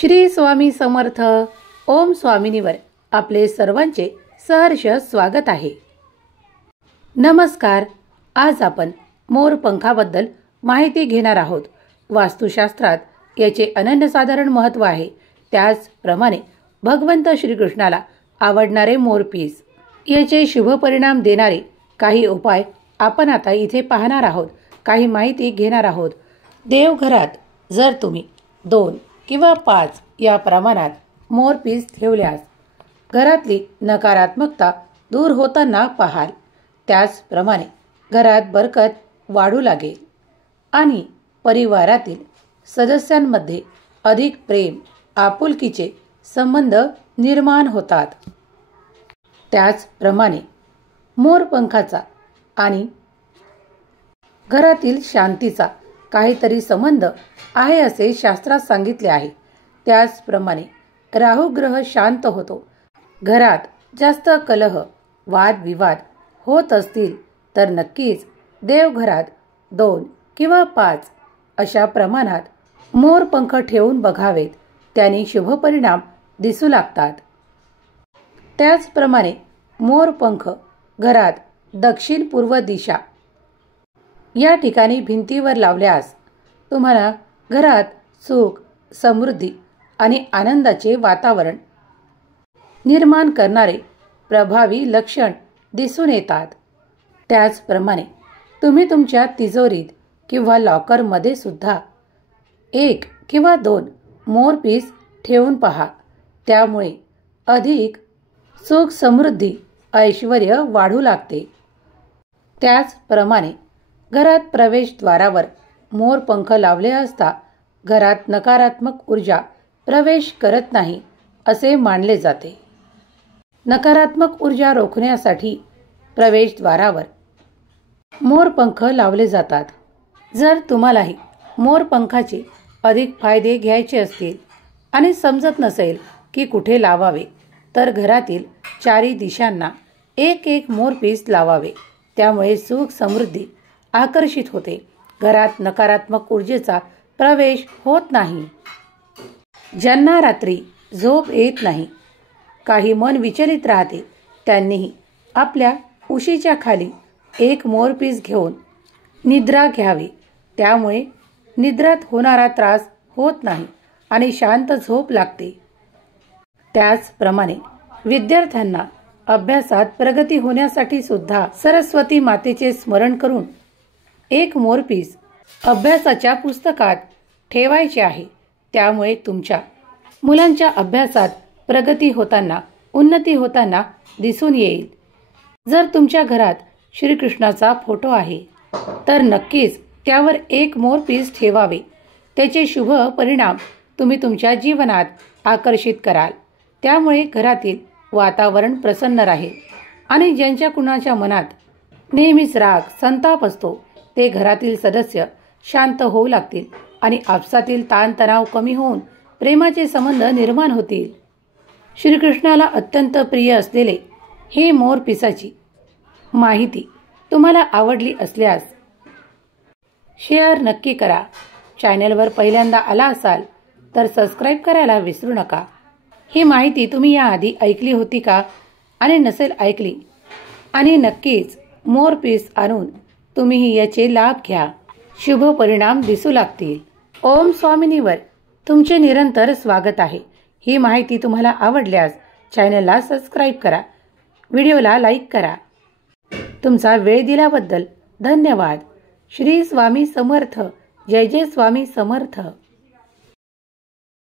श्री स्वामी समर्थ. ओम स्वामिनीवर आपले सर्वांचे सहर्ष स्वागत आहे. नमस्कार. आज आपण मोरपंखाबद्दल माहिती घेणार आहोत. वास्तुशास्त्रात याचे अनन्यसाधारण महत्त्व आहे. त्याचप्रमाणे भगवंत श्रीकृष्णाला आवडणारे मोरपीस, याचे शुभ परिणाम देणारे काही उपाय आपण आता इथे पाहणार आहोत. काही माहिती घेणार आहोत. देवघरात जर तुम्ही 2 किंवा 5 या प्रमाणात मोरपीस ठेवल्यास घरातली नकारात्मकता दूर होताना पाहाल. त्याचप्रमाणे घरात बरकत वाढू लागेल आणि परिवारातील सदस्यांमध्ये अधिक प्रेम, आपुलकीचे संबंध निर्माण होतात. त्याचप्रमाणे मोरपंखाचा आणि घरातील शांतीचा काहीतरी संबंध आहे असे शास्त्रात सांगितले आहे. त्याचप्रमाणे राहू ग्रह शांत होतो. घरात जास्त कलह, वादविवाद होत असतील तर नक्कीच देवघरात 2 किंवा 5 अशा प्रमाणात मोरपंख ठेवून बघावेत. त्याने शुभ परिणाम दिसू लागतात. त्याचप्रमाणे मोरपंख घरात दक्षिण पूर्व दिशा या ठिकाणी भिंतीवर लावल्यास तुम्हाला घरात सुख, समृद्धी आणि आनंदाचे वातावरण निर्माण करणारे प्रभावी लक्षण दिसून येतात. त्याचप्रमाणे तुम्ही तुमच्या तिजोरीत किंवा लॉकरमध्ये सुद्धा 1 किंवा 2 मोरपीस ठेवून पहा. त्यामुळे अधिक सुख, समृद्धी, ऐश्वर्य वाढू लागते. त्याचप्रमाणे घरात प्रवेशद्वारावर मोरपंख लावले असता घरात नकारात्मक ऊर्जा प्रवेश करत नाही असे मानले जाते. नकारात्मक ऊर्जा रोखण्यासाठी प्रवेशद्वारावर मोरपंख लावले जातात. जर तुम्हालाही मोरपंखाचे अधिक फायदे घ्यायचे असतील आणि समजत नसेल की कुठे लावावे, तर घरातील 4 दिशांना 1 मोरपीस लावावे. त्यामुळे सुख, समृद्धी आकर्षित होते. घरात नकारात्मक ऊर्जेचा प्रवेश होत नाही. ज्यांना रात्री झोप येत नाही, काही मन विचलित राहते, त्यांनीही आपल्या उशीच्या खाली 1 मोरपीस घेऊन निद्रा घ्यावी. त्यामुळे निद्रात होणारा त्रास होत नाही आणि शांत झोप लागते. त्याचप्रमाणे विद्यार्थ्यांना अभ्यासात प्रगती होण्यासाठी सुद्धा सरस्वती मातेचे स्मरण करून 1 मोरपीस अभ्यासाच्या पुस्तकात ठेवायचे आहे. त्यामुळे तुमच्या मुलांच्या अभ्यासात प्रगती होताना, उन्नती होताना दिसून येईल. जर तुमच्या घरात श्रीकृष्णाचा फोटो आहे तर नक्कीच त्यावर 1 मोरपीस ठेवावे. त्याचे शुभ परिणाम तुम्ही तुमच्या जीवनात आकर्षित कराल. त्यामुळे घरातील वातावरण प्रसन्न राहील आणि ज्यांच्या कुणाच्या मनात नेहमीच राग, संताप असतो, ते घरातील सदस्य शांत होऊ लागतील आणि आपसातील ताणतणाव कमी होऊन प्रेमाचे संबंध निर्माण होतील. श्रीकृष्णाला अत्यंत प्रिय असलेले हे मोरपिसाची माहिती तुम्हाला आवडली असल्यास शेअर नक्की करा. चॅनलवर पहिल्यांदा आला असाल तर सबस्क्राईब करायला विसरू नका. ही माहिती तुम्ही याआधी ऐकली होती का? आणि नसेल ऐकली आणि नक्कीच मोरपीस आणून तुम्हीही याचे लाभ घ्या. शुभ परिणाम दिसू लागतील. ओम स्वामिनीवर तुमचे निरंतर स्वागत आहे. ही माहिती तुम्हाला आवडल्यास चॅनलला सबस्क्राईब करा, व्हिडिओला लाईक करा. तुमचा वेळ दिल्याबद्दल धन्यवाद. श्री स्वामी समर्थ. जय जय स्वामी समर्थ.